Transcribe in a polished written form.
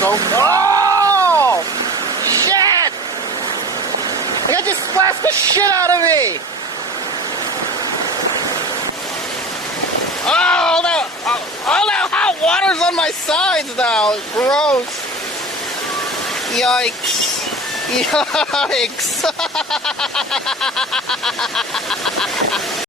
so... Oh! Shit! That just splashed the shit out of me! Oh, all that hot water's on my sides now. Gross. Yikes. Yikes.